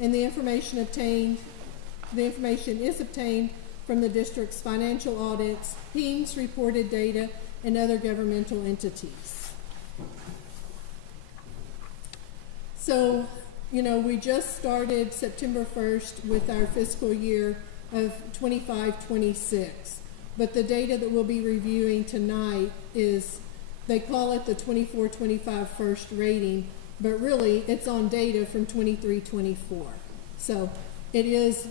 and the information is obtained from the district's financial audits, PEMS reported data, and other governmental entities. So, we just started September 1st with our fiscal year of 25-26. But the data that we'll be reviewing tonight is, they call it the 24-25 first rating, but really it's on data from 23-24. So it is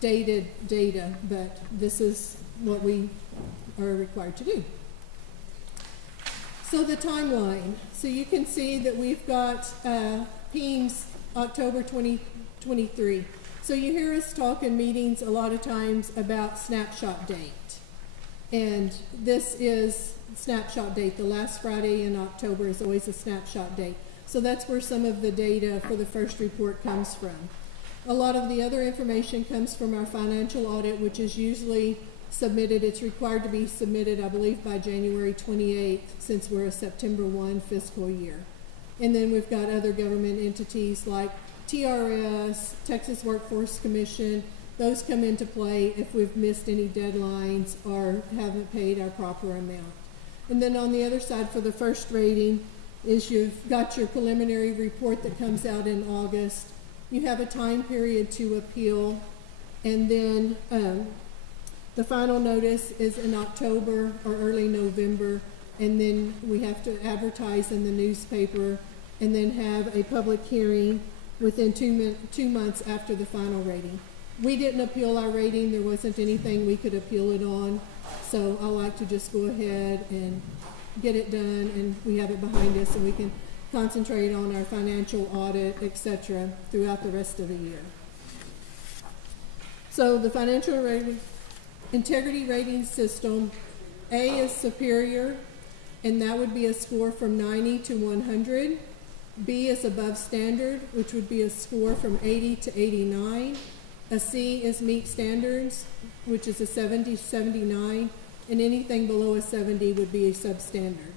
dated data, but this is what we are required to do. So the timeline. So you can see that we've got PEMS October 2023. So you hear us talk in meetings a lot of times about snapshot date. And this is snapshot date. The last Friday in October is always a snapshot date. So that's where some of the data for the first report comes from. A lot of the other information comes from our financial audit, which is usually submitted. It's required to be submitted, I believe, by January 28th, since we're a September 1 fiscal year. And then we've got other government entities like TRS, Texas Workforce Commission. Those come into play if we've missed any deadlines or haven't paid our proper amount. And then on the other side for the first rating is you've got your preliminary report that comes out in August. You have a time period to appeal, and then the final notice is in October or early November, and then we have to advertise in the newspaper and then have a public hearing within 2 months after the final rating. We didn't appeal our rating. There wasn't anything we could appeal it on. So I like to just go ahead and get it done, and we have it behind us, and we can concentrate on our financial audit, etc., throughout the rest of the year. So the financial integrity rating system, A is superior, and that would be a score from 90 to 100. B is above standard, which would be a score from 80 to 89. A C is meet standards, which is a 70 to 79, and anything below a 70 would be a substandard.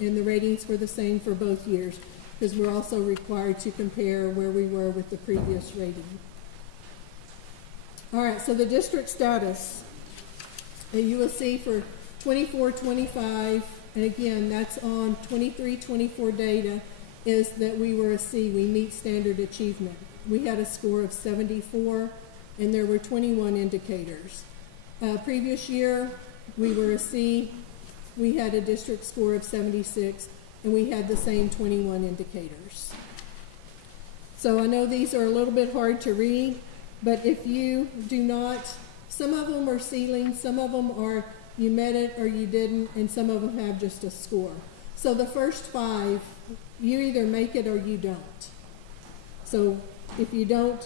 And the ratings were the same for both years, because we're also required to compare where we were with the previous rating. All right, so the district status. And you will see for 24-25, and again, that's on 23-24 data, is that we were a C, we meet standard achievement. We had a score of 74, and there were 21 indicators. Previous year, we were a C, we had a district score of 76, and we had the same 21 indicators. So I know these are a little bit hard to read, but if you do not, some of them are ceilings, some of them are you met it or you didn't, and some of them have just a score. So the first 5, you either make it or you don't. So if you don't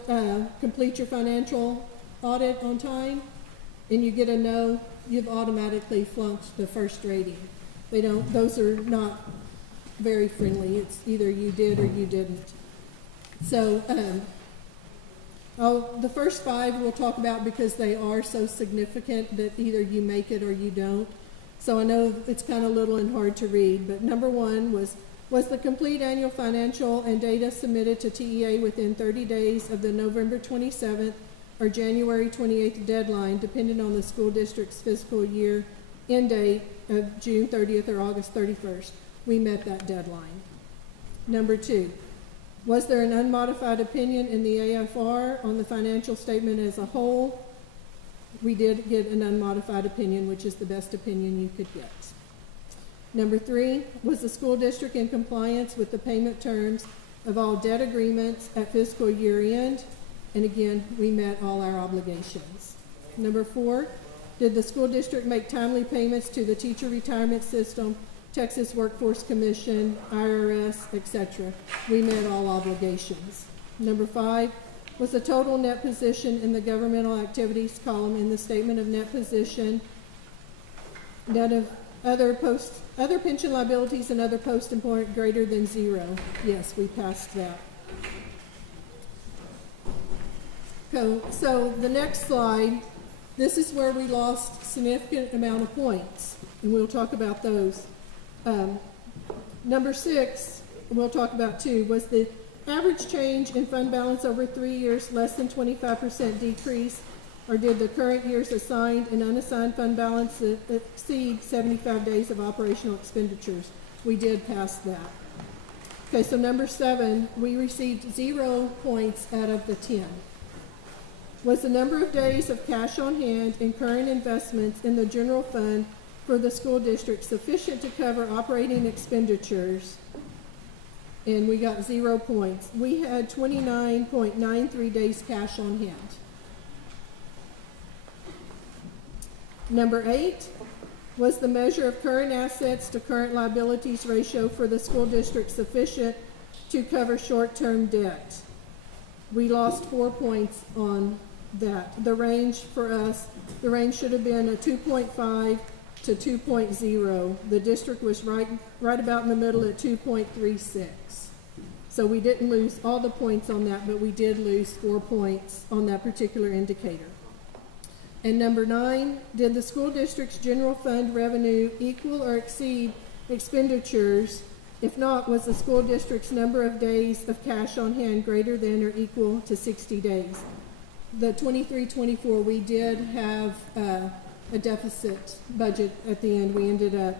complete your financial audit on time and you get a no, you've automatically flunked the first rating. Those are not very friendly. It's either you did or you didn't. So the first 5 we'll talk about because they are so significant that either you make it or you don't. So I know it's kind of little and hard to read, but number 1 was the complete annual financial and data submitted to TEA within 30 days of the November 27th or January 28th deadline, depending on the school district's fiscal year end date of June 30th or August 31st. We met that deadline. Number 2, was there an unmodified opinion in the AFR on the financial statement as a whole? We did get an unmodified opinion, which is the best opinion you could get. Number 3, was the school district in compliance with the payment terms of all debt agreements at fiscal year end? And again, we met all our obligations. Number 4, did the school district make timely payments to the teacher retirement system, Texas Workforce Commission, IRS, etc.? We met all obligations. Number 5, was the total net position in the governmental activities column in the statement of net position, net of other pension liabilities and other post-employment greater than 0? Yes, we passed that. So the next slide, this is where we lost significant amount of points, and we'll talk about those. Number 6, we'll talk about too, was the average change in fund balance over 3 years less than 25% decrease? Or did the current year's assigned and unassigned fund balance exceed 75 days of operational expenditures? We did pass that. Okay, so number 7, we received 0 points out of the 10. Was the number of days of cash on hand and current investments in the general fund for the school district sufficient to cover operating expenditures? And we got 0 points. We had 29.93 days cash on hand. Number 8, was the measure of current assets to current liabilities ratio for the school district sufficient to cover short-term debt? We lost 4 points on that. The range for us, the range should have been a 2.5 to 2.0. The district was right about in the middle at 2.36. So we didn't lose all the points on that, but we did lose 4 points on that particular indicator. And number 9, did the school district's general fund revenue equal or exceed expenditures? If not, was the school district's number of days of cash on hand greater than or equal to 60 days? The 23-24, we did have a deficit budget at the end. We ended up,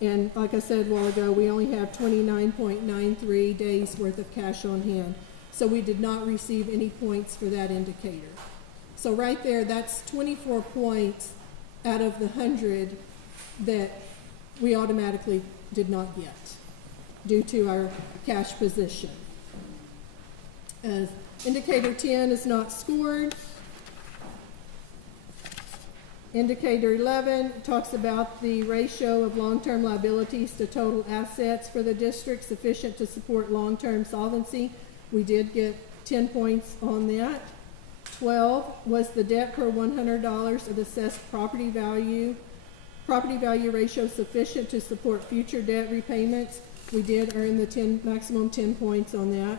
and like I said a while ago, we only have 29.93 days worth of cash on hand. So we did not receive any points for that indicator. So right there, that's 24 points out of the 100 that we automatically did not get due to our cash position. Indicator 10 is not scored. Indicator 11 talks about the ratio of long-term liabilities to total assets for the district sufficient to support long-term solvency. We did get 10 points on that. 12 was the debt per $100 of assessed property value ratio sufficient to support future debt repayments. We did earn the maximum 10 points on that.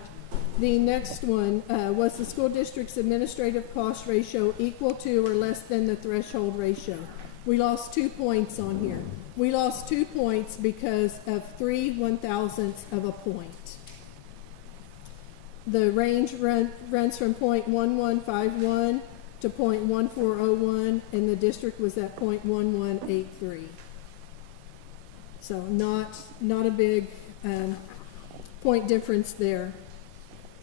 The next one was the school district's administrative cost ratio equal to or less than the threshold ratio. We lost 2 points on here. We lost 2 points because of 3 1/1000ths of a point. The range runs from 0.1151 to 0.1401, and the district was at 0.1183. So not a big point difference there.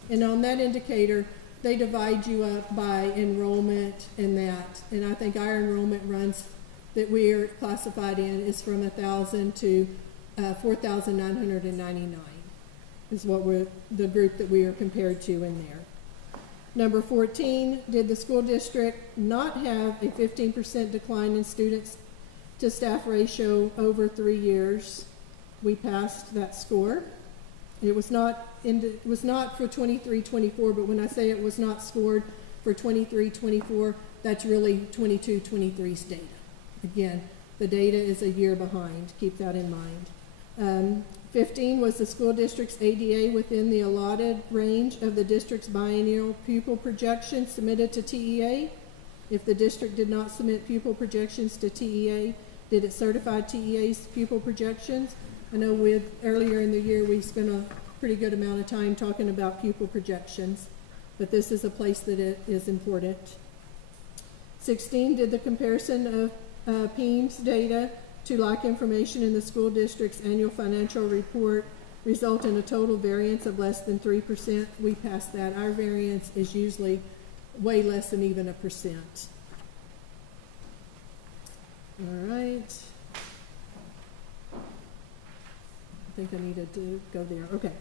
And on that indicator, they divide you up by enrollment and that. And I think our enrollment runs that we are classified in is from 1,000 to 4,999 is what the group that we are compared to in there. Number 14, did the school district not have a 15% decline in students to staff ratio over 3 years? We passed that score. It was not for 23-24, but when I say it was not scored for 23-24, that's really 22-23's data. Again, the data is a year behind. Keep that in mind. 15 was the school district's ADA within the allotted range of the district's biennial pupil projections submitted to TEA. If the district did not submit pupil projections to TEA, did it certify TEA's pupil projections? I know earlier in the year we spent a pretty good amount of time talking about pupil projections, but this is a place that it is important. 16, did the comparison of PEIMS data to like information in the school district's annual financial report result in a total variance of less than 3%? We passed that. Our variance is usually way less than even 1%. All right. I think I needed to go there. Okay.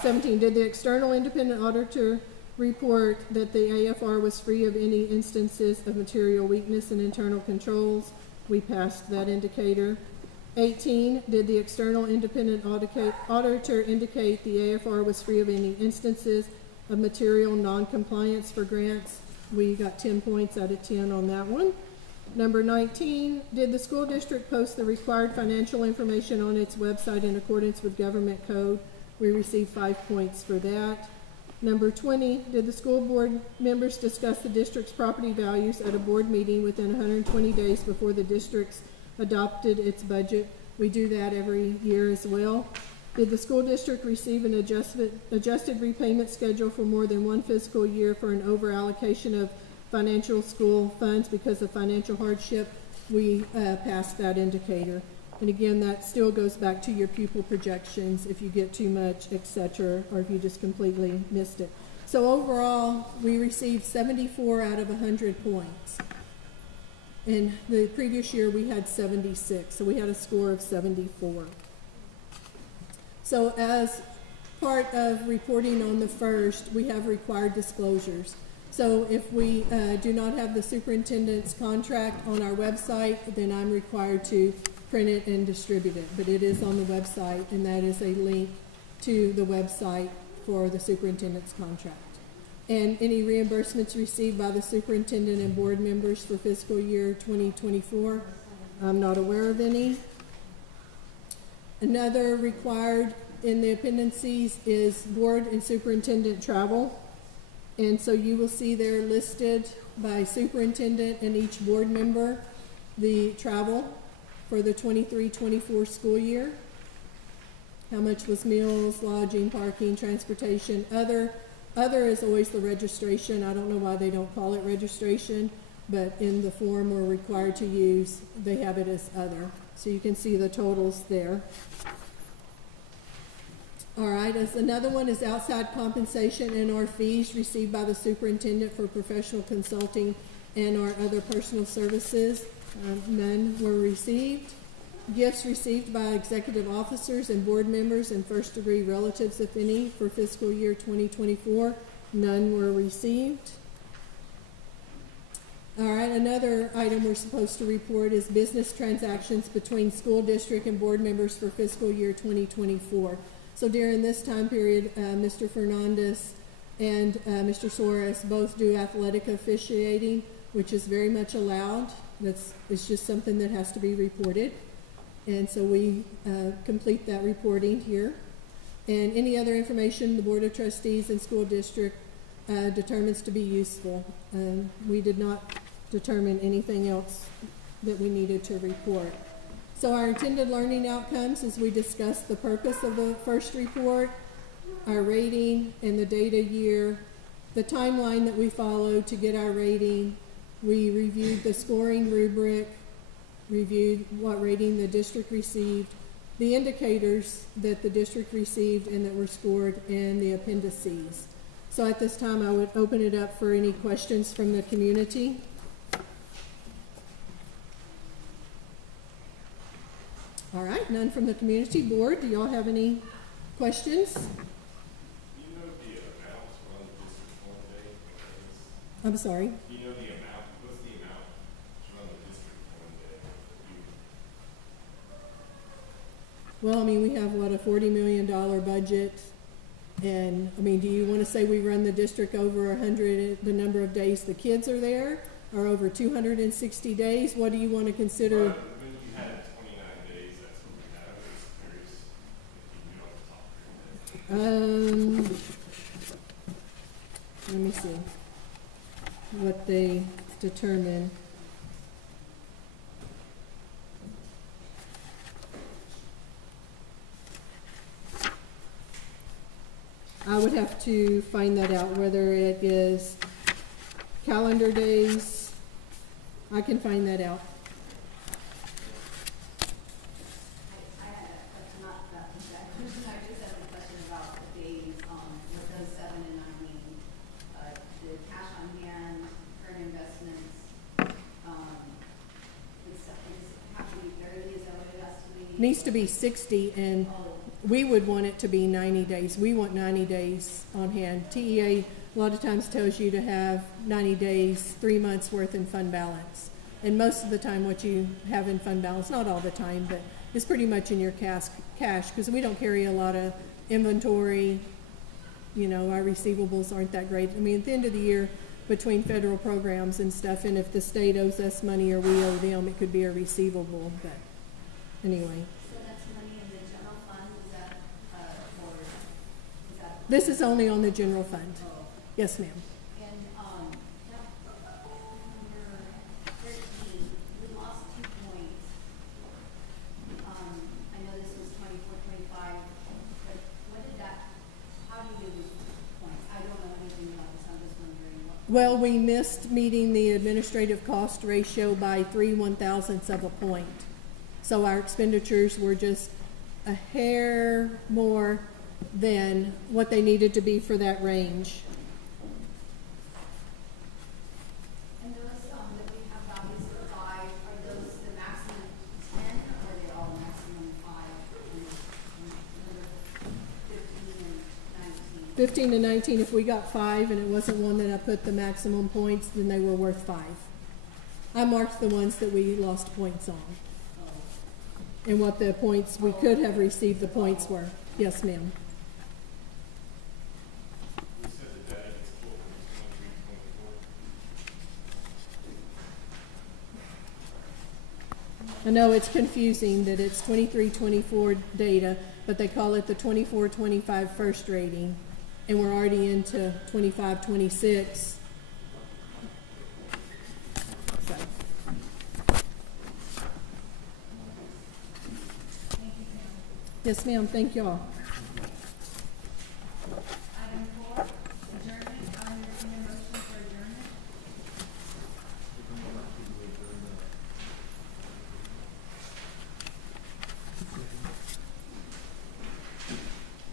17, did the external independent auditor report that the AFR was free of any instances of material weakness and internal controls? We passed that indicator. 18, did the external independent auditor indicate the AFR was free of any instances of material non-compliance for grants? We got 10 points out of 10 on that one. Number 19, did the school district post the required financial information on its website in accordance with government code? We received 5 points for that. Number 20, did the school board members discuss the district's property values at a board meeting within 120 days before the district's adopted its budget? We do that every year as well. Did the school district receive an adjusted repayment schedule for more than one fiscal year for an over allocation of financial school funds because of financial hardship? We passed that indicator. And again, that still goes back to your pupil projections if you get too much, etc., or if you just completely missed it. So overall, we received 74 out of 100 points. In the previous year, we had 76, so we had a score of 74. So as part of reporting on the first, we have required disclosures. So if we do not have the superintendent's contract on our website, then I'm required to print it and distribute it. But it is on the website, and that is a link to the website for the superintendent's contract. And any reimbursements received by the superintendent and board members for fiscal year 2024, I'm not aware of any. Another required in the appendices is board and superintendent travel. And so you will see there listed by superintendent and each board member the travel for the 23-24 school year. How much was meals, lodging, parking, transportation, other. Other is always the registration. I don't know why they don't call it registration, but in the form we're required to use, they have it as other. So you can see the totals there. All right, as another one is outside compensation and or fees received by the superintendent for professional consulting and or other personal services. None were received. Gifts received by executive officers and board members and first degree relatives, if any, for fiscal year 2024. None were received. All right, another item we're supposed to report is business transactions between school district and board members for fiscal year 2024. So during this time period, Mr. Fernandez and Mr. Suarez both do athletic officiating, which is very much allowed. It's just something that has to be reported. And so we complete that reporting here. And any other information the Board of Trustees and School District determines to be useful. We did not determine anything else that we needed to report. So our intended learning outcomes, as we discussed the purpose of the first report, our rating and the data year, the timeline that we followed to get our rating. We reviewed the scoring rubric, reviewed what rating the district received, the indicators that the district received and that were scored, and the appendices. So at this time, I would open it up for any questions from the community. All right, none from the community. Board, do y'all have any questions? Do you know the amounts on the district one day? I'm sorry? Do you know the amount? What's the amount on the district one day? Well, I mean, we have, what, a $40 million budget. And, I mean, do you want to say we run the district over 100, the number of days the kids are there, or over 260 days? What do you want to consider? When you had 29 days, that's what we had. I was curious if you knew off the top of your head. Let me see what they determine. I would have to find that out, whether it is calendar days. I can find that out. I not that exact. I just have a question about the days, with those 7 and 9 meetings. The cash on hand, current investments, it's have to be 30, is that what it has to be? Needs to be 60, and we would want it to be 90 days. We want 90 days on hand. TEA a lot of times tells you to have 90 days, 3 months worth in fund balance. And most of the time what you have in fund balance, not all the time, but it's pretty much in your cash, because we don't carry a lot of inventory. You know, our receivables aren't that great. I mean, at the end of the year, between federal programs and stuff, and if the state owes us money or we owe them, it could be a receivable. But anyway. So that's money in the general fund, is that, or is that? This is only on the general fund. Oh. Yes, ma'am. And, number 13, we lost 2 points. I know this was 24, 25. Well, we missed meeting the administrative cost ratio by 3/1000ths of a point. So our expenditures were just a hair more than what they needed to be for that range. And those, that we have values of 5, are those the maximum 10, or are they all maximum 5? And number 15 and 19? 15 to 19, if we got 5 and it wasn't one that I put the maximum points, then they were worth 5. I marked the ones that we lost points on. And what the points, we could have received the points were. Yes, ma'am. You said the data is pulled from 23, 24. I know it's confusing that it's 23-24 data, but they call it the 24-25 first rating, and we're already into 25-26. So. Yes, ma'am. Thank y'all. Item 4, adjournment. I entertain a motion for adjournment.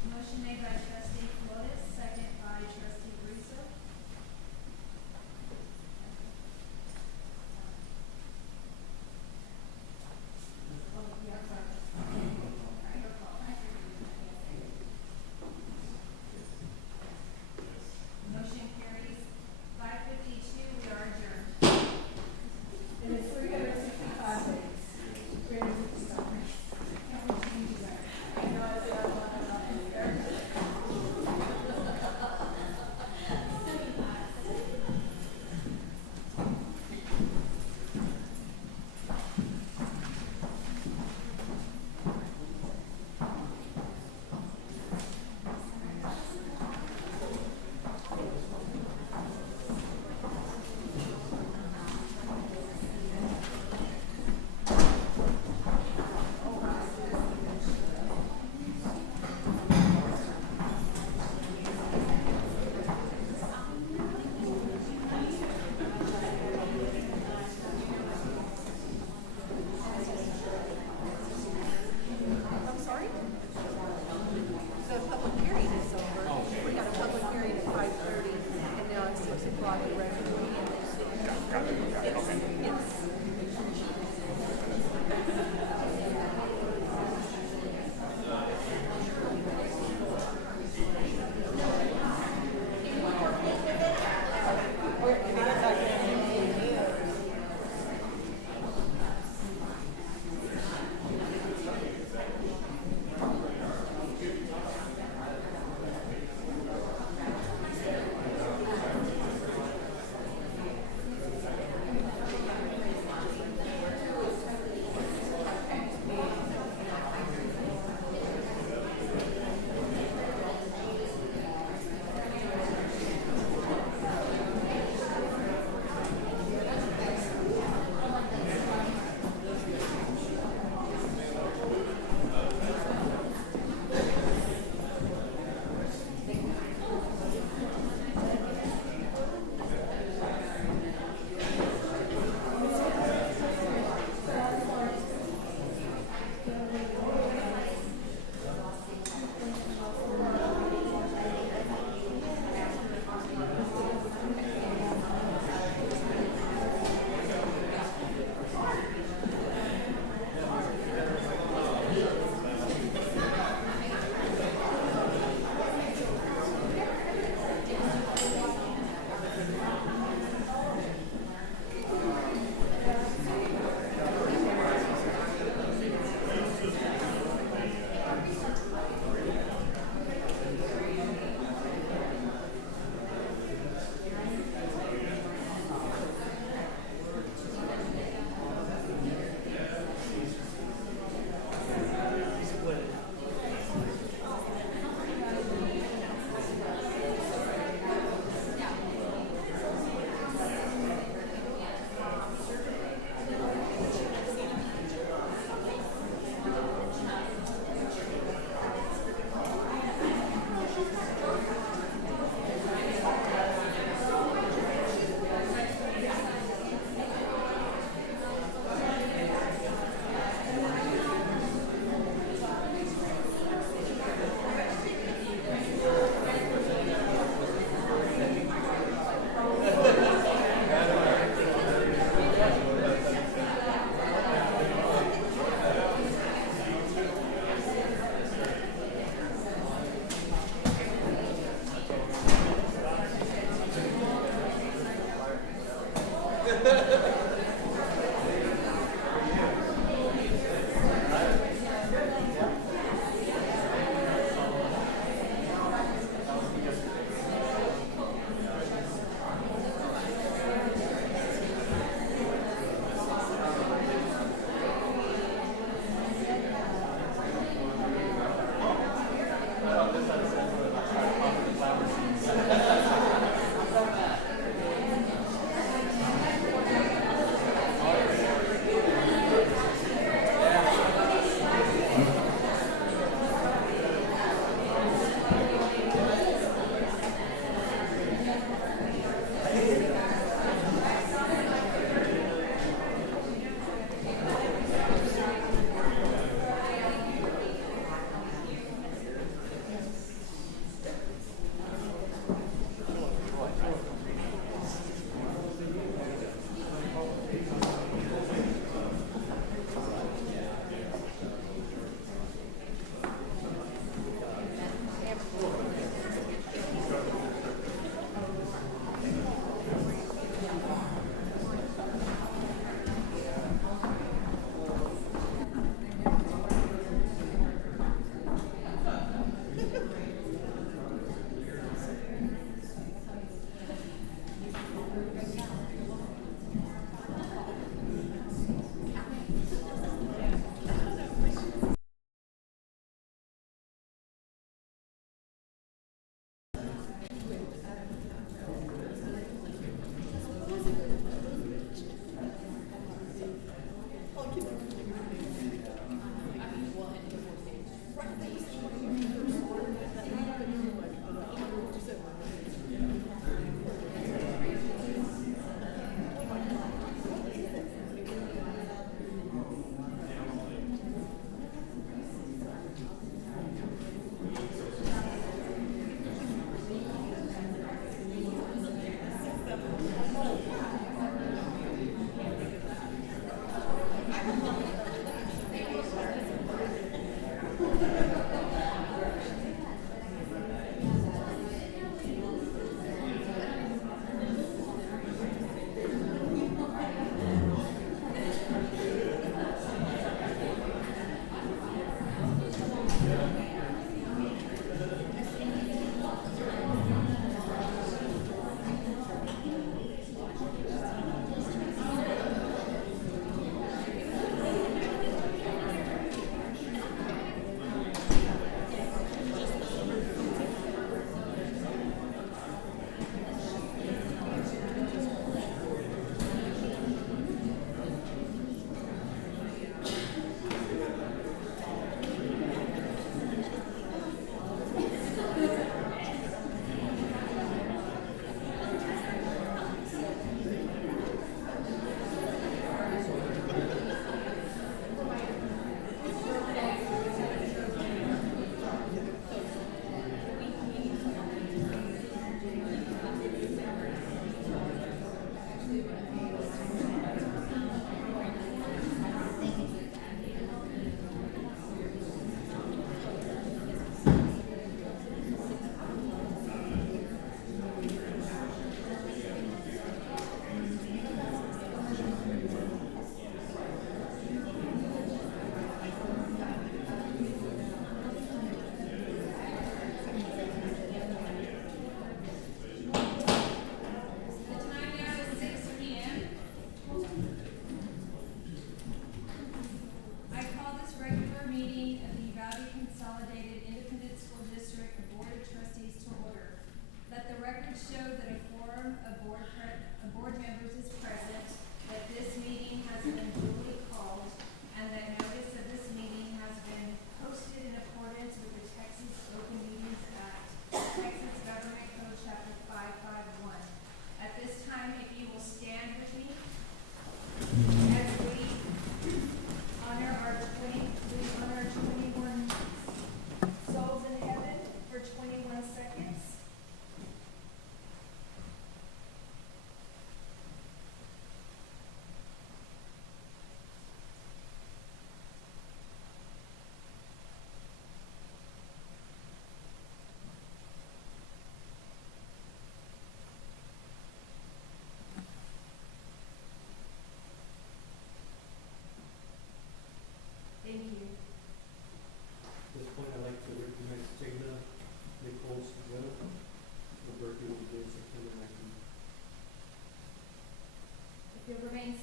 Motion made by trustee Flores, second by trustee Russo. Motion carries. 5:52, we are adjourned. And it's 365 days.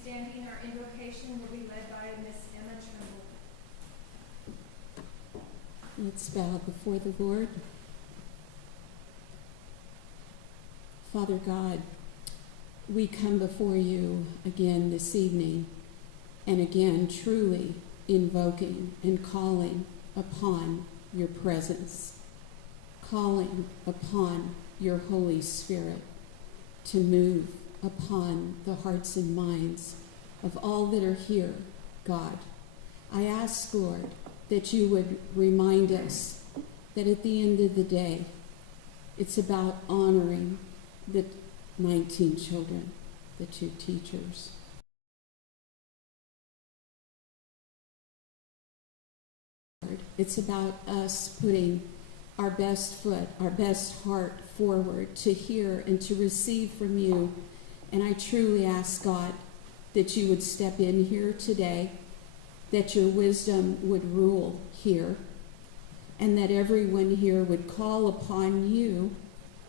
standing, our invocation will be led by Miss Emma Trimble. Let's bow before the Lord. Father God, we come before you again this evening, and again truly invoking and calling upon your presence, calling upon your Holy Spirit to move upon the hearts and minds of all that are here, God. I ask, Lord, that you would remind us that at the end of the day, it's about honoring the 19 children, the 2 teachers. It's about us putting our best foot, our best heart forward to hear and to receive from you. And I truly ask, God, that you would step in here today, that your wisdom would rule here, and that everyone here would call upon you.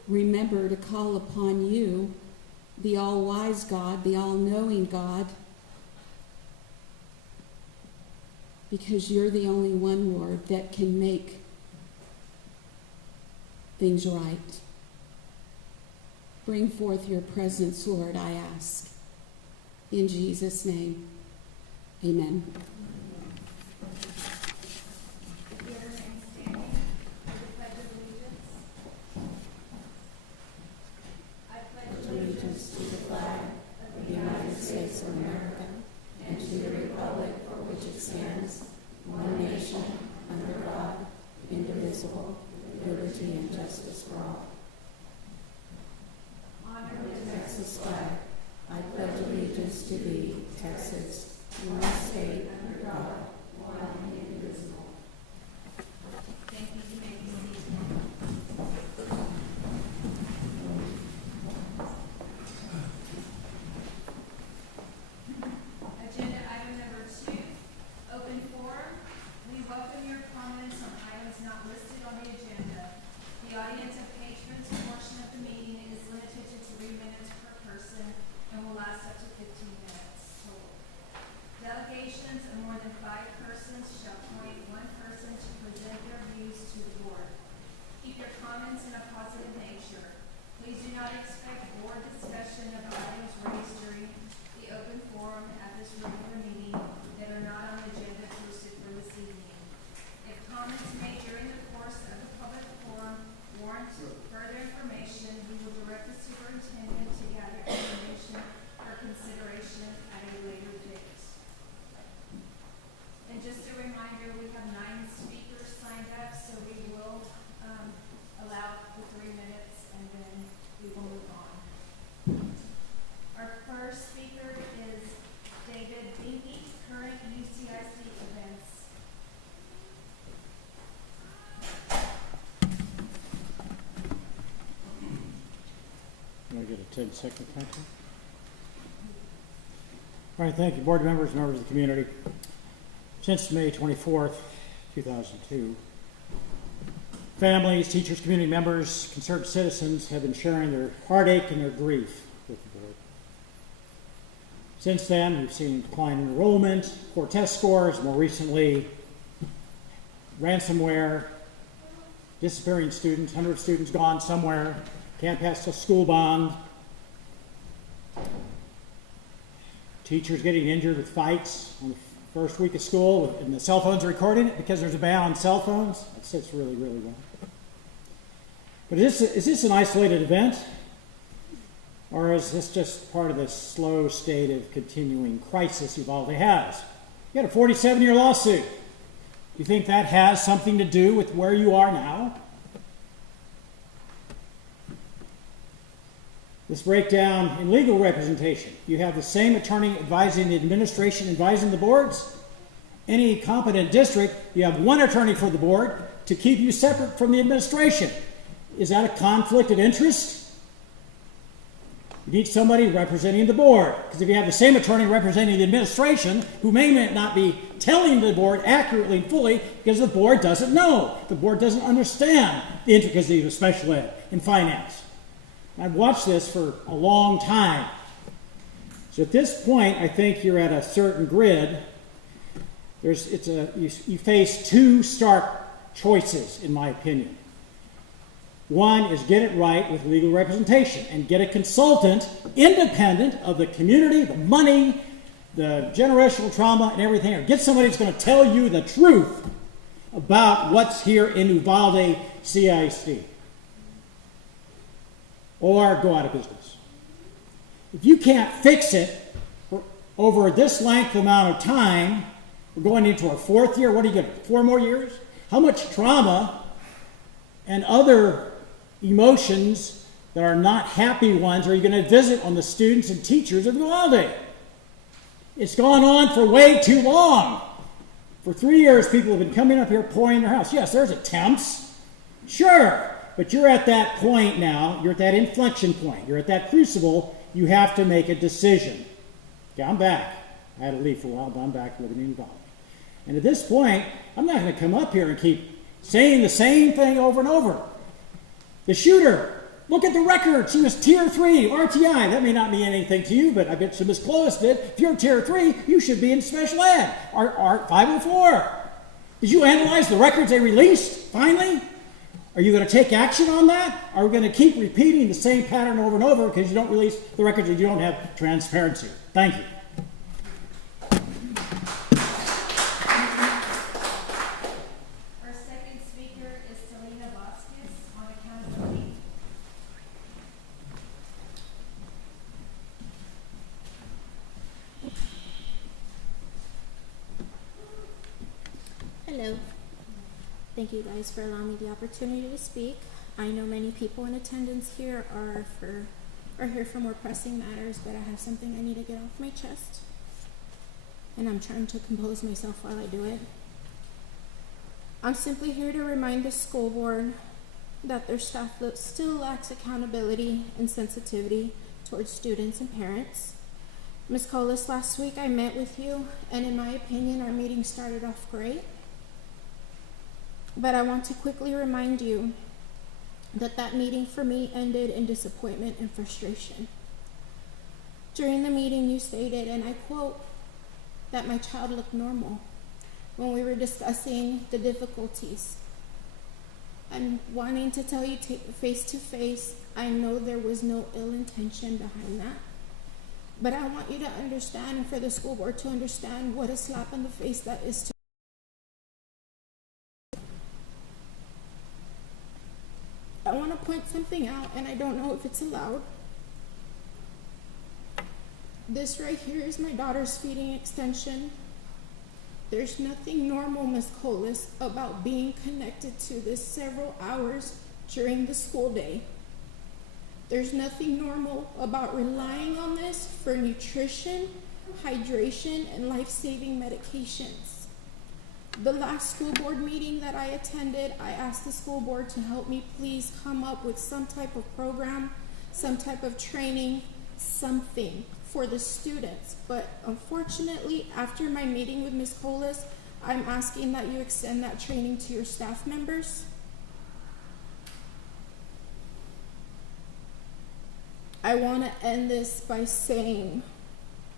Remember to call upon you, the all-wise God, the all-knowing God, because you're the only one, Lord, that can make things right. Bring forth your presence, Lord, I ask. In Jesus' name, amen. Will you remain standing for the Pledge of Allegiance? I pledge Allegiance to the flag of the United States of America and to the republic for which it stands, one nation, under God, indivisible, liberty and justice for all. honor The Texas flag, I pledge allegiance to thee, Texas, one state under God, one and indivisible. Thank you. You may be seated. Agenda item number 2, open forum. We welcome your comments on items not listed on the agenda. The audience of patrons portion of the meeting is limited to 3 minutes per person and will last up to 15 minutes total. Delegations of more than 5 persons shall appoint 1 person to present their views to the board. Keep your comments in a positive nature. Please do not expect board discussion of items raised during the open forum at this regular meeting that are not on the agenda posted for this evening. If comments made during the course of the public forum warrant further information, we will direct the superintendent to gather information for consideration at a later date. And just a reminder, we have 9 speakers signed up, so we will allow the 3 minutes and then we will move on. Our first speaker is David Binky, current UCISD events. Can I get a 10-second timer? All right, thank you, board members, members of the community. Since May 24th, 2002, families, teachers, community members, concerned citizens have been sharing their heartache and their grief with the board. Since then, we've seen decline in enrollment, poor test scores, more recently, ransomware, disappearing students, 100 students gone somewhere, can't pass the school bond, teachers getting injured with fights on the first week of school, and the cell phones are recording it because there's a ban on cell phones. That sits really, really well. But is this an isolated event? Or is this just part of the slow state of continuing crisis Uvalde has? You had a 47-year lawsuit. Do you think that has something to do with where you are now? This breakdown in legal representation. You have the same attorney advising the administration, advising the boards. Any competent district, you have one attorney for the board to keep you separate from the administration. Is that a conflict of interest? You need somebody representing the board. Because if you have the same attorney representing the administration, who may not be telling the board accurately and fully, because the board doesn't know. The board doesn't understand the intricacies of special ed and finance. I've watched this for a long time. So at this point, I think you're at a certain grid. You face two stark choices, in my opinion. One is get it right with legal representation and get a consultant independent of the community, the money, the generational trauma, and everything. Or get somebody who's going to tell you the truth about what's here in Uvalde CISD. Or go out of business. If you can't fix it over this length amount of time, we're going into our 4th year. What are you going to do? 4 more years? How much trauma and other emotions that are not happy ones are you going to visit on the students and teachers of Uvalde? It's gone on for way too long. For 3 years, people have been coming up here pouring their house. Yes, there's attempts. Sure. But you're at that point now. You're at that inflection point. You're at that crucible. You have to make a decision. Yeah, I'm back. I had to leave for a while, but I'm back living in Uvalde. And at this point, I'm not going to come up here and keep saying the same thing over and over. The shooter, look at the records. He was Tier 3, RTI. That may not mean anything to you, but I bet Ms. Clovis did. If you're Tier 3, you should be in special ed. Art 504. Did you analyze the records they released, finally? Are you going to take action on that? Or are we going to keep repeating the same pattern over and over because you don't release the records and you don't have transparency? Thank you. Hello. Thank you guys for allowing me the opportunity to speak. I know many people in attendance here are here for more pressing matters, but I have something I need to get off my chest. And I'm trying to compose myself while I do it. I'm simply here to remind the school board that their staff still lacks accountability and sensitivity towards students and parents. Ms. Colas, last week I met with you, and in my opinion, our meeting started off great. But I want to quickly remind you that meeting for me ended in disappointment and frustration. During the meeting, you stated, and I quote, that my child looked normal when we were discussing the difficulties. I'm wanting to tell you face to face, I know there was no ill intention behind that. But I want you to understand, and for the school board to understand, what a slap in the face that is to I want to point something out, and I don't know if it's allowed. This right here is my daughter's feeding extension. There's nothing normal, Ms. Colas, about being connected to this several hours during the school day. There's nothing normal about relying on this for nutrition, hydration, and life-saving medications. The last school board meeting that I attended, I asked the school board to help me please come up with some type of program, some type of training, something for the students. But unfortunately, after my meeting with Ms. Colas, I'm asking that you extend that training to your staff members. I want to end this by saying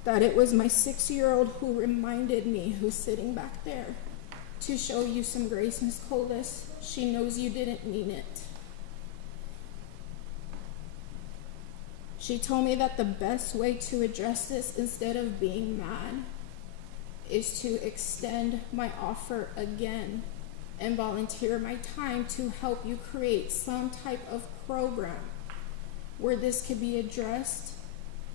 that it was my 6-year-old who reminded me, who's sitting back there, to show you some grace, Ms. Colas. She knows you didn't mean it. She told me that the best way to address this, instead of being mad, is to extend my offer again and volunteer my time to help you create some type of program where this could be addressed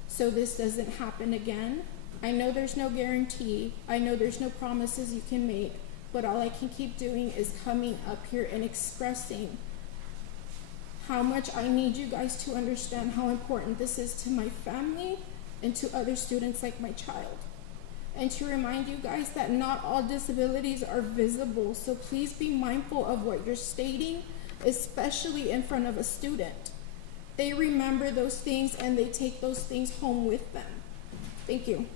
so this doesn't happen again. I know there's no guarantee. I know there's no promises you can make. But all I can keep doing is coming up here and expressing how much I need you guys to understand how important this is to my family and to other students like my child. And to remind you guys that not all disabilities are visible, so please be mindful of what you're stating, especially in front of a student. They remember those things and they take those things home with them. Thank you.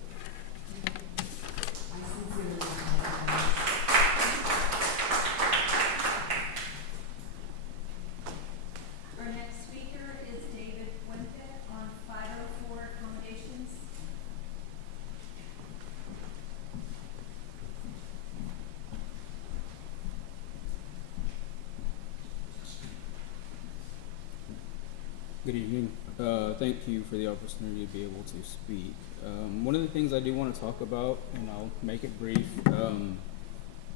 Good evening. Thank you for the opportunity to be able to speak. One of the things I do want to talk about, and I'll make it brief,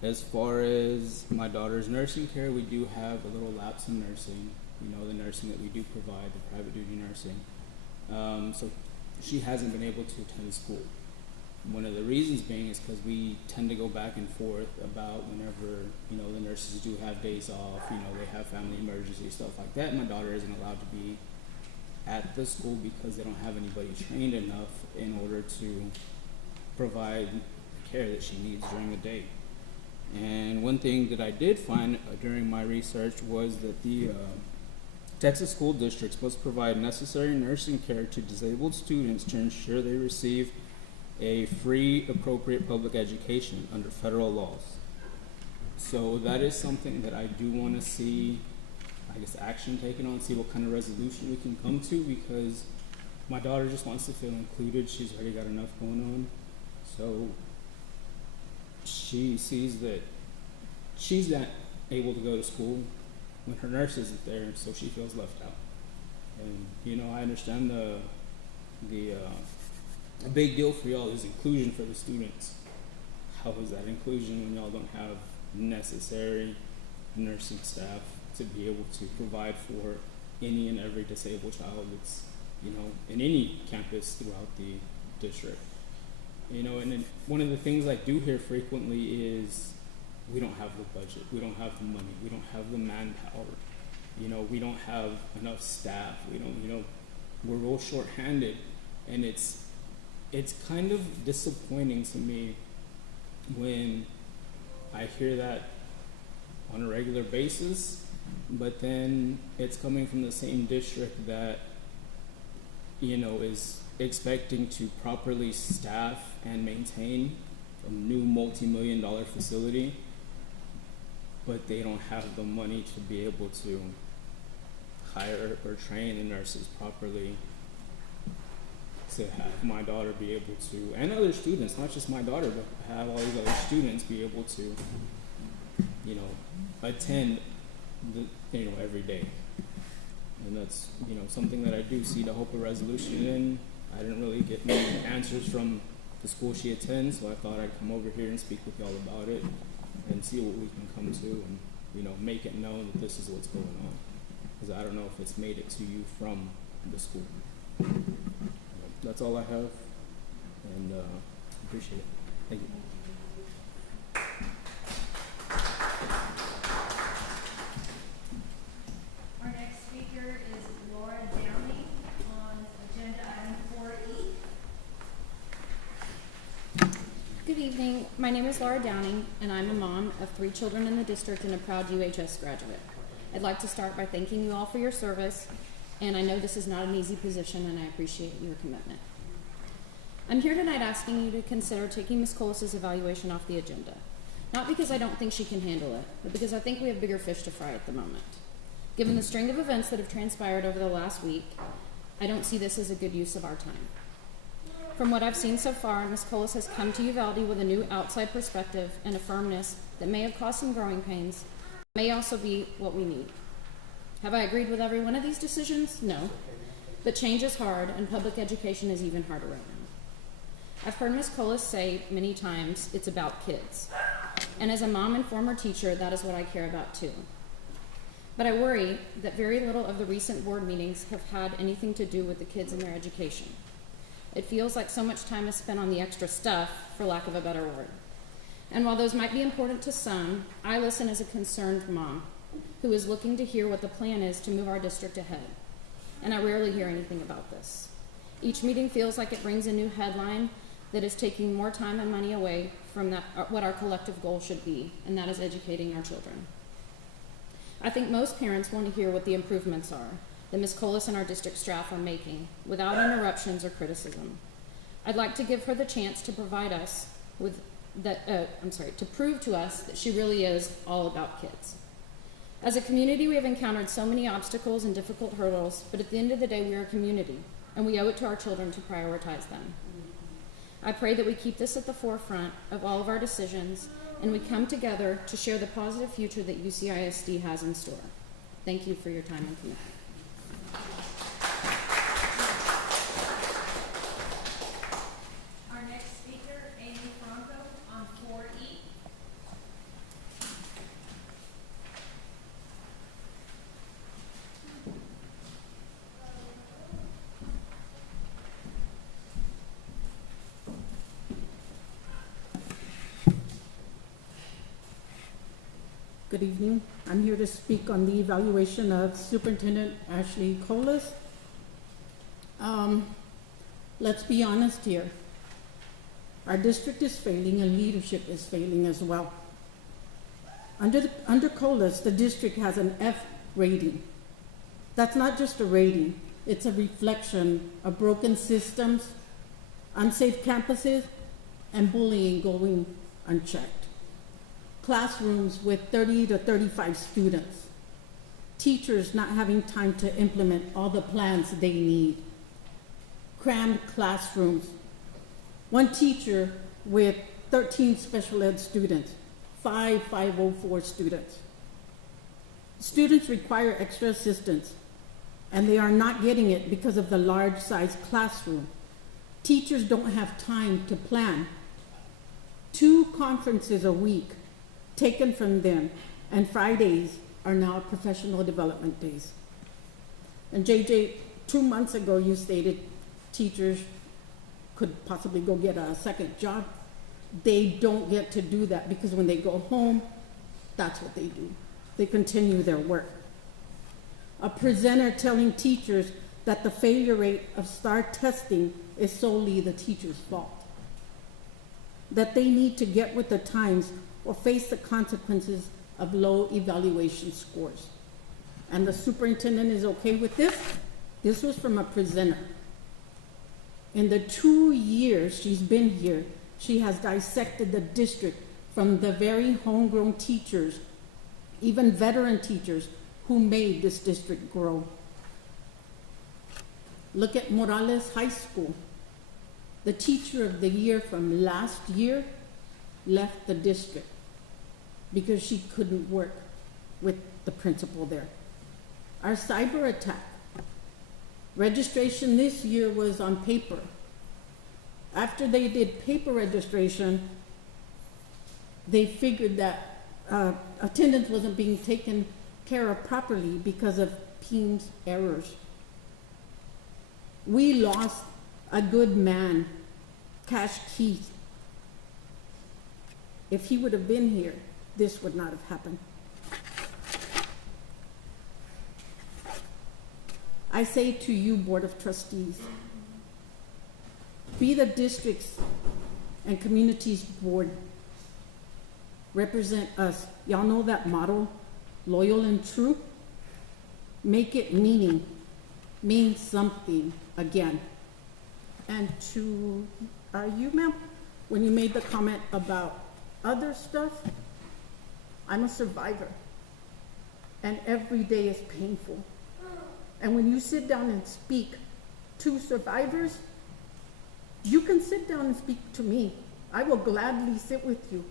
as far as my daughter's nursing care, we do have a little lapse in nursing. You know, the nursing that we do provide, the private duty nursing. So she hasn't been able to attend school. One of the reasons being is because we tend to go back and forth about whenever, you know, the nurses do have days off, you know, they have family emergencies, stuff like that. My daughter isn't allowed to be at the school because they don't have anybody trained enough in order to provide the care that she needs during the day. And one thing that I did find during my research was that the Texas school districts must provide necessary nursing care to disabled students to ensure they receive a free, appropriate public education under federal laws. So that is something that I do want to see, I guess, action taken on, see what kind of resolution we can come to, because my daughter just wants to feel included. She's already got enough going on. So she sees that she's not able to go to school when her nurse isn't there, so she feels left out. And, you know, I understand a big deal for y'all is inclusion for the students. How is that inclusion when y'all don't have necessary nursing staff to be able to provide for any and every disabled child that's, you know, in any campus throughout the district? You know, and then one of the things I do hear frequently is we don't have the budget, we don't have the money, we don't have the manpower, you know, we don't have enough staff, we don't, you know, we're real short-handed, and it's kind of disappointing to me when I hear that on a regular basis, but then it's coming from the same district that, you know, is expecting to properly staff and maintain a new multi-million-dollar facility, but they don't have the money to be able to hire or train the nurses properly to have my daughter be able to, and other students, not just my daughter, but have all these other students be able to, you know, attend every day. And that's, you know, something that I do see the hope of resolution in. I didn't really get many answers from the school she attends, so I thought I'd come over here and speak with y'all about it and see what we can come to, and, you know, make it known that this is what's going on. Because I don't know if it's made it to you from the school. That's all I have, and appreciate it. Thank you. Our next speaker is Laura Downing on agenda item 4E. Good evening. My name is Laura Downing, and I'm a mom of 3 children in the district and a proud UHS graduate. I'd like to start by thanking you all for your service, and I know this is not an easy position, and I appreciate your commitment. I'm here tonight asking you to consider taking Ms. Colas's evaluation off the agenda. Not because I don't think she can handle it, but because I think we have bigger fish to fry at the moment. Given the string of events that have transpired over the last week, I don't see this as a good use of our time. From what I've seen so far, Ms. Colas has come to Uvalde with a new outside perspective and a firmness that may have caused some growing pains, but may also be what we need. Have I agreed with every one of these decisions? No. But change is hard, and public education is even harder right now. I've heard Ms. Colas say many times it's about kids. And as a mom and former teacher, that is what I care about too. But I worry that very little of the recent board meetings have had anything to do with the kids and their education. It feels like so much time is spent on the extra stuff, for lack of a better word. And while those might be important to some, I listen as a concerned mom who is looking to hear what the plan is to move our district ahead. And I rarely hear anything about this. Each meeting feels like it brings a new headline that is taking more time and money away from what our collective goal should be, and that is educating our children. I think most parents want to hear what the improvements are that Ms. Colas and our district staff are making without interruptions or criticism. I'd like to give her the chance to provide us with to prove to us that she really is all about kids. As a community, we have encountered so many obstacles and difficult hurdles, but at the end of the day, we are a community, and we owe it to our children to prioritize them. I pray that we keep this at the forefront of all of our decisions, and we come together to share the positive future that UCISD has in store. Thank you for your time and commitment. Good evening. I'm here to speak on the evaluation of Superintendent Ashley Colas. Let's be honest here. Our district is failing and leadership is failing as well. Under Colas, the district has an F rating. That's not just a rating. It's a reflection of broken systems, unsafe campuses, and bullying going unchecked. Classrooms with 30 to 35 students. Teachers not having time to implement all the plans they need. Crammed classrooms. One teacher with 13 special ed students, 504 students. Students require extra assistance, and they are not getting it because of the large size classroom. Teachers don't have time to plan. 2 conferences a week taken from them, and Fridays are now professional development days. And JJ, 2 months ago you stated teachers could possibly go get a second job. They don't get to do that because when they go home, that's what they do. They continue their work. A presenter telling teachers that the failure rate of STAR testing is solely the teacher's fault. That they need to get with the times or face the consequences of low evaluation scores. And the superintendent is okay with this? This was from a presenter. In the 2 years she's been here, she has dissected the district from the very homegrown teachers, even veteran teachers, who made this district grow. Look at Morales High School. The teacher of the year from last year left the district because she couldn't work with the principal there. Our cyberattack. Registration this year was on paper. After they did paper registration, they figured that attendance wasn't being taken care of properly because of Teams errors. We lost a good man, Cash Keith. If he would have been here, this would not have happened. I say to you, Board of Trustees, be the districts and communities board. Represent us. Y'all know that motto, loyal and true? Make it mean something again. And to you, ma'am, when you made the comment about other stuff, I'm a survivor. And every day is painful. And when you sit down and speak to survivors, you can sit down and speak to me. I will gladly sit with you.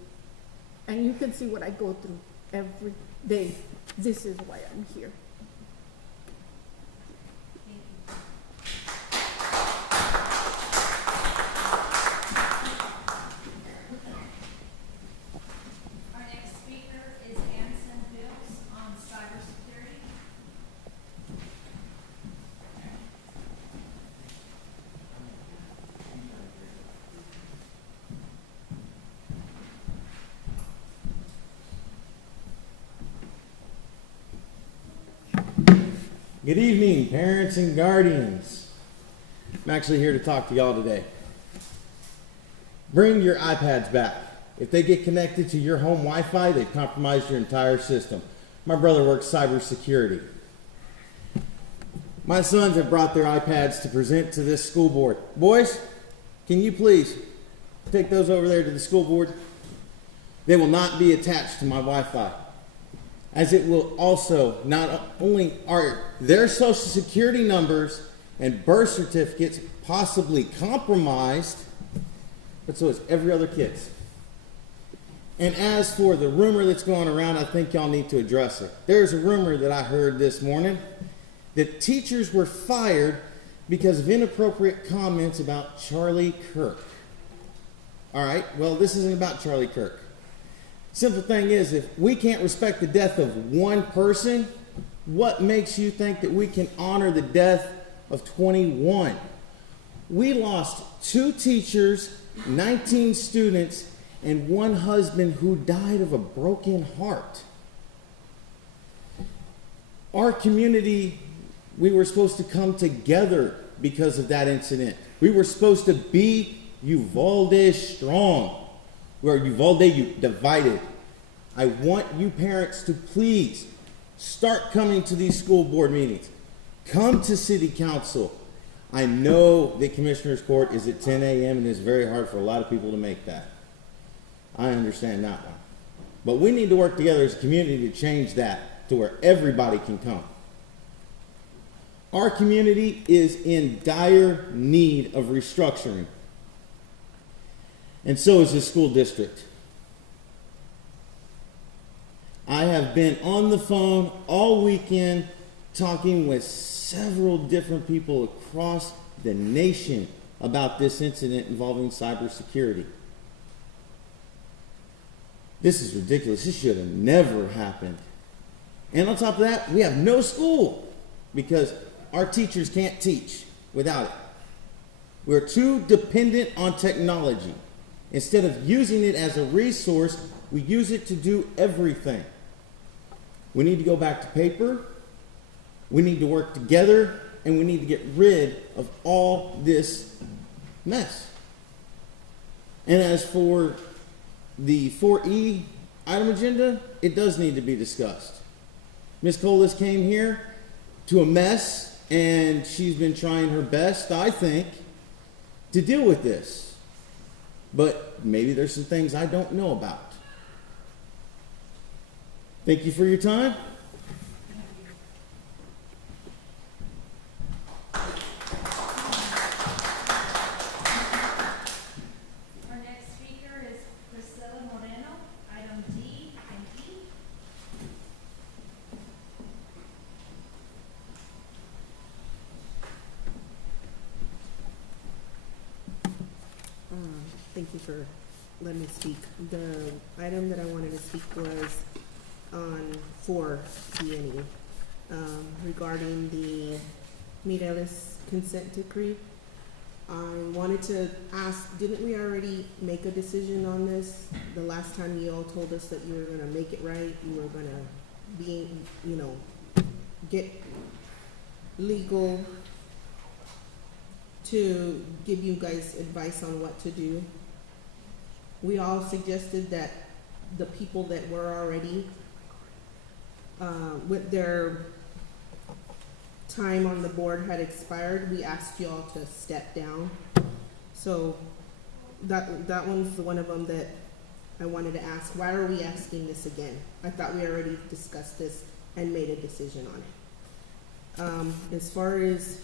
And you can see what I go through every day. This is why I'm here. Our next speaker is Anson Bills on cybersecurity. Good evening, parents and guardians. I'm actually here to talk to y'all today. Bring your iPads back. If they get connected to your home Wi-Fi, they've compromised your entire system. My brother works cybersecurity. My sons have brought their iPads to present to this school board. Boys, can you please take those over there to the school board? They will not be attached to my Wi-Fi, as it will also not only are their social security numbers and birth certificates possibly compromised, but so is every other kid's. And as for the rumor that's going around, I think y'all need to address it. There's a rumor that I heard this morning that teachers were fired because of inappropriate comments about Charlie Kirk. All right, well, this isn't about Charlie Kirk. Simple thing is, if we can't respect the death of one person, what makes you think that we can honor the death of 21? We lost 2 teachers, 19 students, and 1 husband who died of a broken heart. Our community, we were supposed to come together because of that incident. We were supposed to be Uvalde strong. Where Uvalde divided. I want you parents to please start coming to these school board meetings. Come to city council. I know the commissioner's court is at 10 a.m. and it's very hard for a lot of people to make that. I understand that one. But we need to work together as a community to change that to where everybody can come. Our community is in dire need of restructuring. And so is the school district. I have been on the phone all weekend talking with several different people across the nation about this incident involving cybersecurity. This is ridiculous. This should have never happened. And on top of that, we have no school because our teachers can't teach without it. We're too dependent on technology. Instead of using it as a resource, we use it to do everything. We need to go back to paper. We need to work together, and we need to get rid of all this mess. And as for the 4E item agenda, it does need to be discussed. Ms. Colas came here to a mess, and she's been trying her best, I think, to deal with this. But maybe there's some things I don't know about. Thank you for your time. Our next speaker is Priscilla Moreno, item D and E. Thank you for letting me speak. The item that I wanted to speak was on 4D&E, regarding the Mireles consent decree. I wanted to ask, didn't we already make a decision on this? The last time you all told us that you were gonna make it right, you were gonna be, get legal to give you guys advice on what to do. We all suggested that the people that were already with their time on the board had expired, we asked you all to step down. So that one's the one of them that I wanted to ask. Why are we asking this again? I thought we already discussed this and made a decision on it. As far as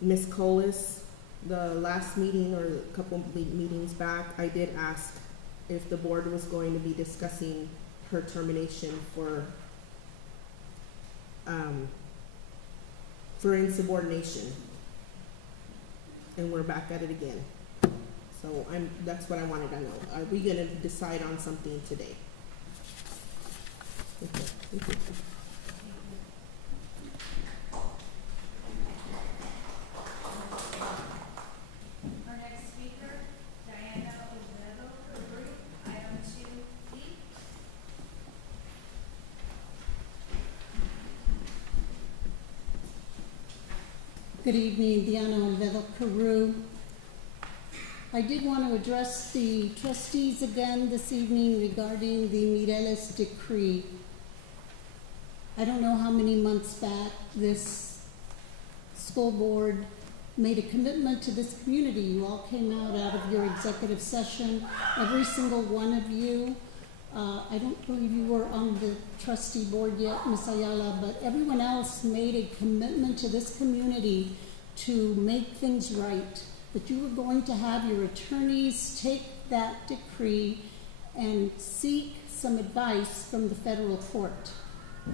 Ms. Colas, the last meeting or a couple meetings back, I did ask if the board was going to be discussing her termination for insubordination, and we're back at it again. So that's what I wanted to know. Are we going to decide on something today? Okay. Thank you. Good evening, Diana Olvedo Carew. I did want to address the trustees again this evening regarding the Mireles decree. I don't know how many months back this school board made a commitment to this community. You all came out of your executive session, every single one of you. I don't believe you were on the trustee board yet, Ms. Ayala, but everyone else made a commitment to this community to make things right, that you were going to have your attorneys take that decree and seek some advice from the federal court,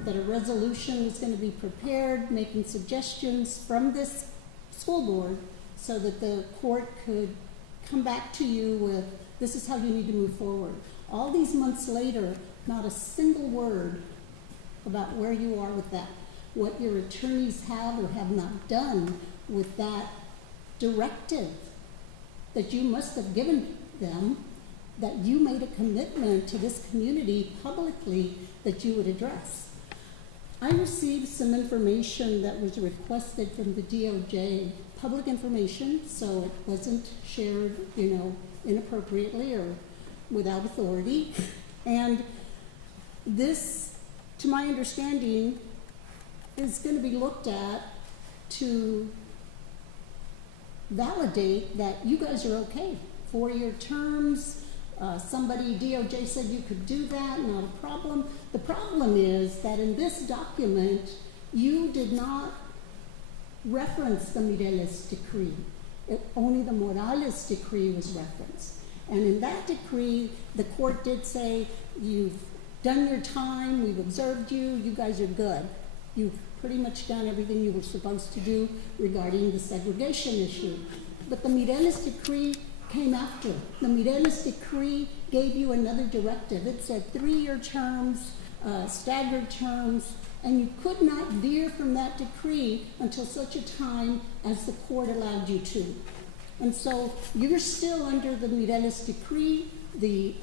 that a resolution was going to be prepared, making suggestions from this school board so that the court could come back to you with, this is how you need to move forward. All these months later, not a single word about where you are with that, what your attorneys have or have not done with that directive that you must have given them, that you made a commitment to this community publicly that you would address. I received some information that was requested from the DOJ, public information, so it wasn't shared, inappropriately or without authority. And this, to my understanding, is going to be looked at to validate that you guys are okay. 4-year terms, somebody, DOJ said you could do that, not a problem. The problem is that in this document, you did not reference the Mireles decree. Only the Morales decree was referenced. And in that decree, the court did say, you've done your time, we've observed you, you guys are good. You've pretty much done everything you were supposed to do regarding the segregation issue. But the Mireles decree came after. The Mireles decree gave you another directive. It said 3-year terms, staggered terms, and you could not veer from that decree until such a time as the court allowed you to. And so you're still under the Mireles decree, the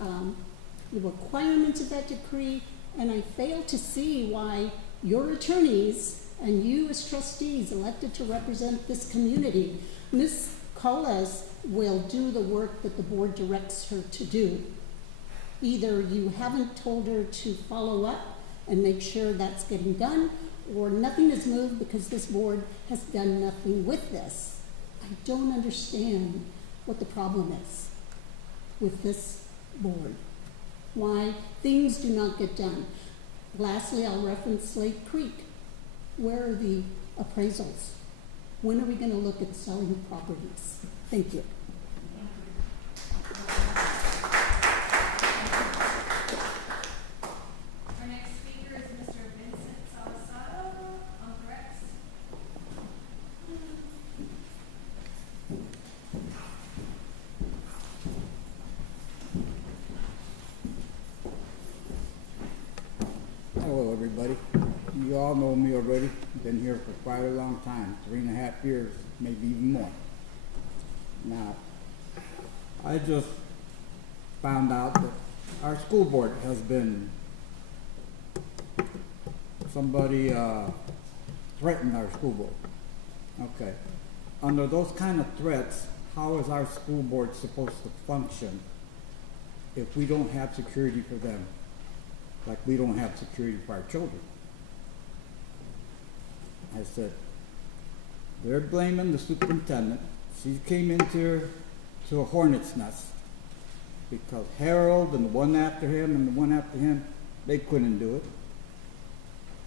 requirements of that decree, and I fail to see why your attorneys and you as trustees elected to represent this community, Ms. Colas will do the work that the board directs her to do. Either you haven't told her to follow up and make sure that's getting done, or nothing is moved because this board has done nothing with this. I don't understand what the problem is with this board, why things do not get done. Lastly, I'll reference Slate Creek. Where are the appraisals? When are we going to look at selling properties? Thank you. Our next speaker is Mr. Vincent Salazar, on correct? Hello, everybody. You all know me already. Been here for quite a long time, 3.5 years, maybe even more. Now, I just found out that our school board has been, somebody threatened our school board. Okay. Under those kind of threats, how is our school board supposed to function if we don't have security for them? Like we don't have security for our children. I said, they're blaming the superintendent. She came into a hornet's nest because Harold and the one after him and the one after him, they couldn't do it.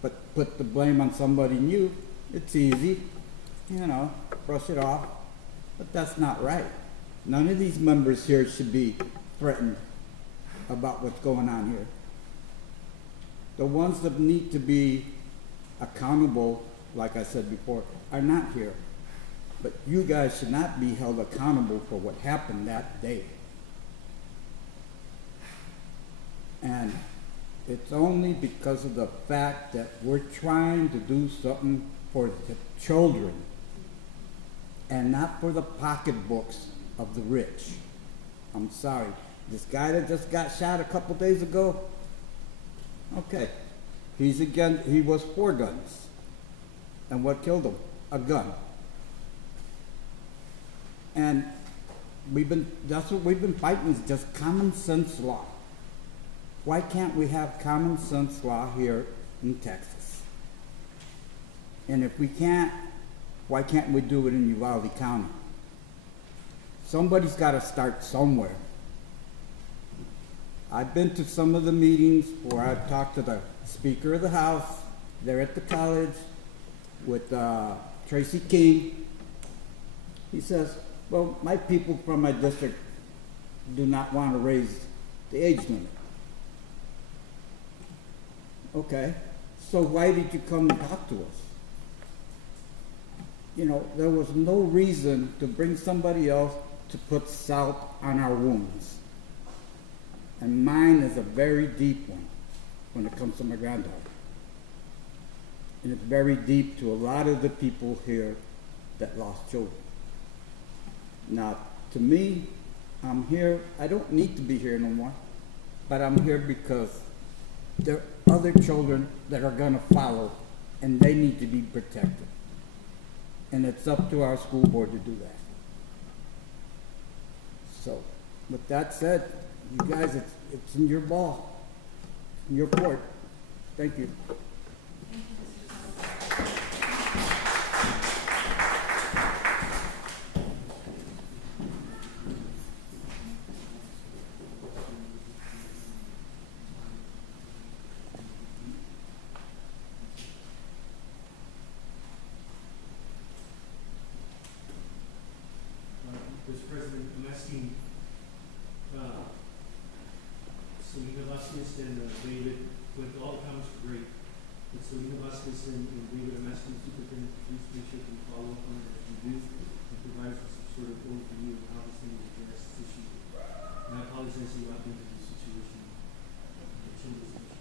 But put the blame on somebody new, it's easy, brush it off. But that's not right. None of these members here should be threatened about what's going on here. The ones that need to be accountable, like I said before, are not here. But you guys should not be held accountable for what happened that day. And it's only because of the fact that we're trying to do something for the children and not for the pocketbooks of the rich. I'm sorry. This guy that just got shot a couple days ago, okay, he was for guns. And what killed him? A gun. And that's what we've been fighting, is just common sense law. Why can't we have common sense law here in Texas? And if we can't, why can't we do it in Uvalde County? Somebody's got to start somewhere. I've been to some of the meetings where I've talked to the Speaker of the House. They're at the college with Tracy King. He says, well, my people from my district do not want to raise the age limit. Okay, so why did you come and talk to us? There was no reason to bring somebody else to put salt on our wounds. And mine is a very deep one when it comes to my granddaughter. And it's very deep to a lot of the people here that lost children. Now, to me, I'm here, I don't need to be here no more, but I'm here because there are other children that are going to follow and they need to be protected. And it's up to our school board to do that. So, with that said, you guys, it's in your ball, in your court. Thank you. Mr. President, I'm asking Selena Vasquez and David, with all the comments were great. But Selena Vasquez and David, I'm asking the superintendent to please make sure to follow up on it as we do and provide us with some sort of overview of how this thing is addressed this issue. And I apologize for not being in this situation. Until this issue.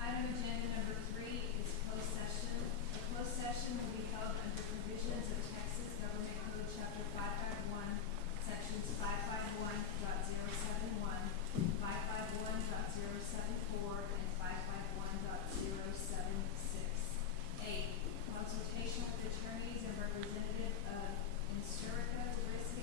Item agenda number 3 is closed session. A closed session will be held under provisions of Texas Government Code Chapter 551, Sections 551.071, 551.074, and 551.076. 8. Consultation with attorneys and representative of Insurica Risk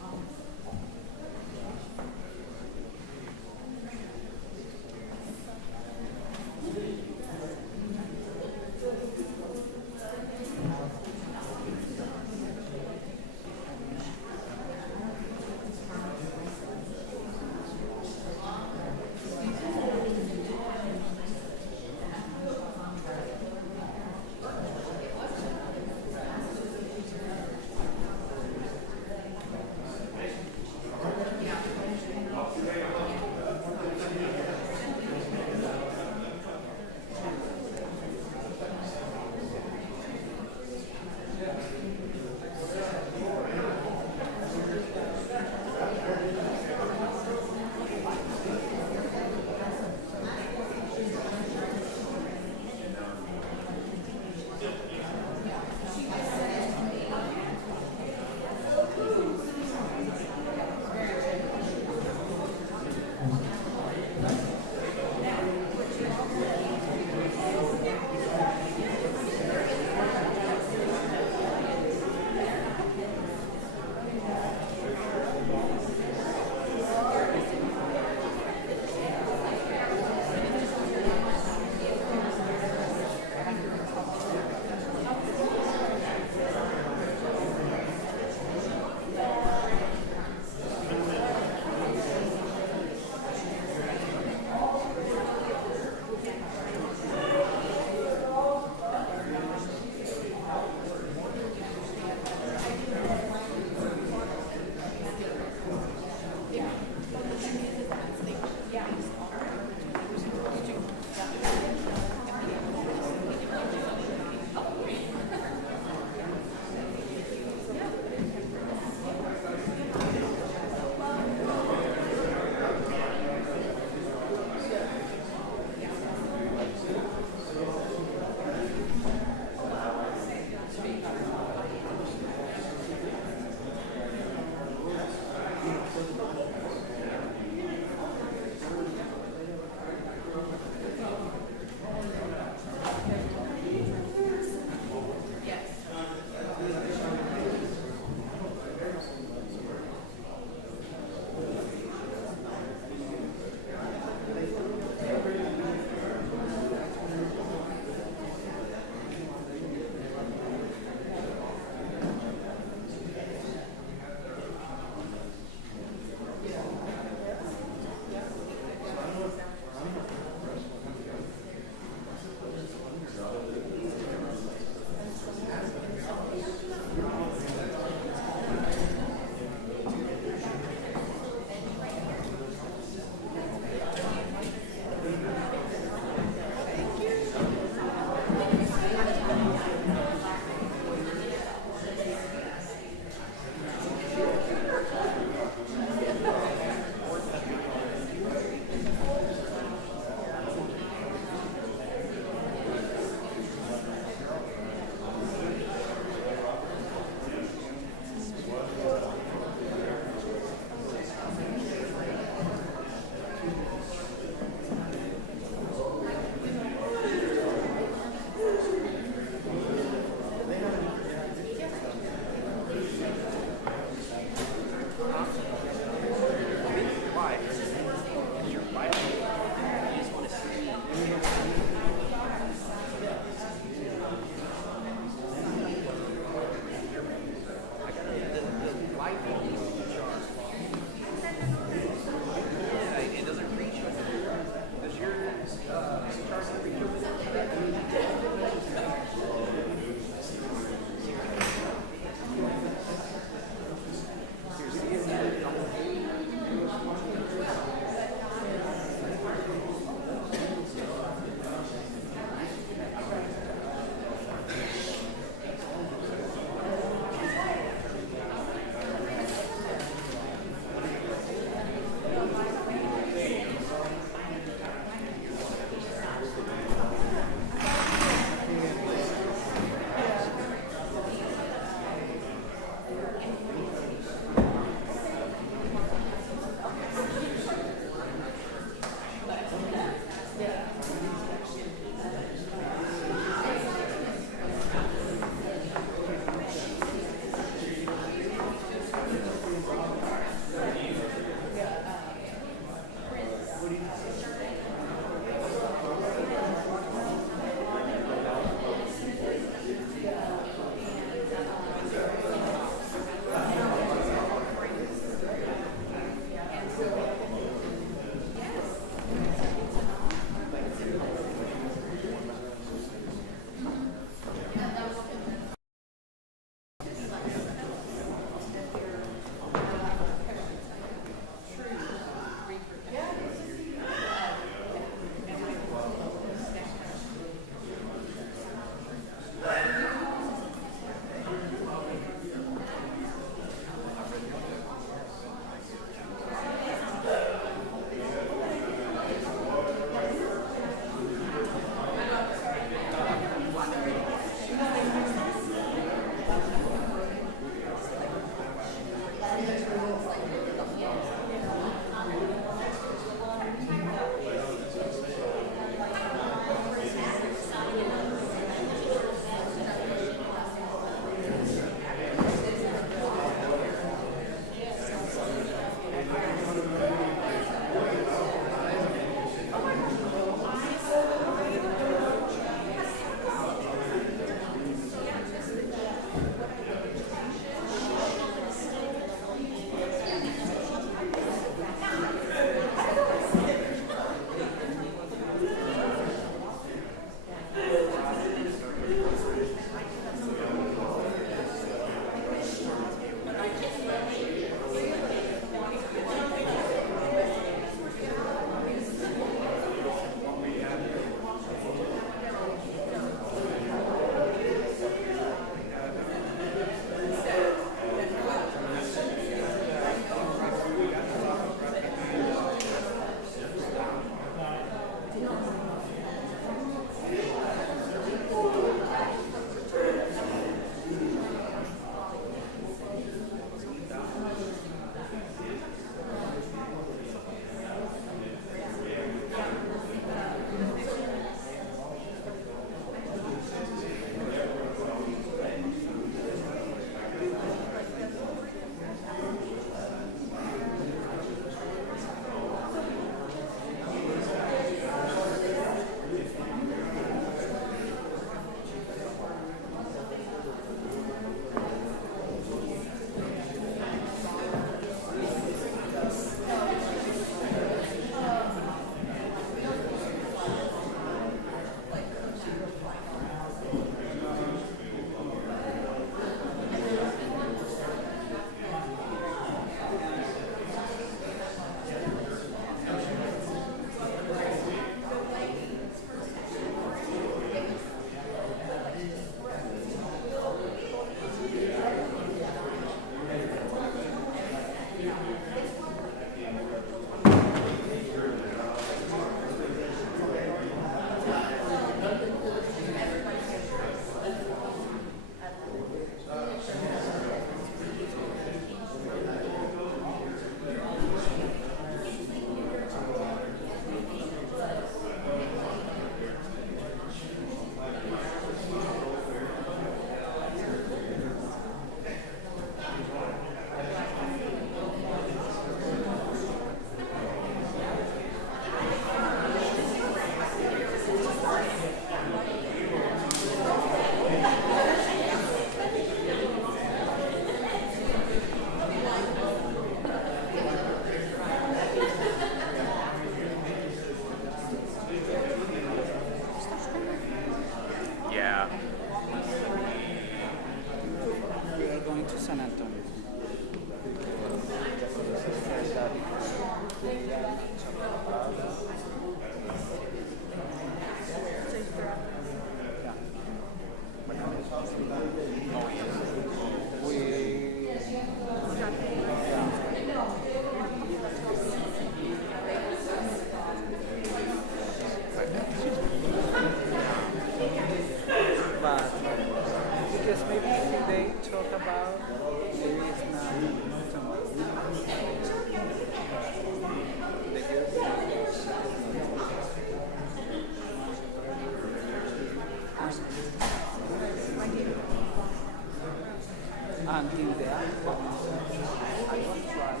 until the outcome is I was trying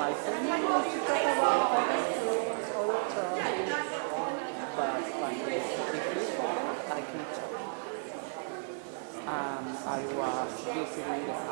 I think I want to talk about other topics, but if you forget, I can talk. I was visiting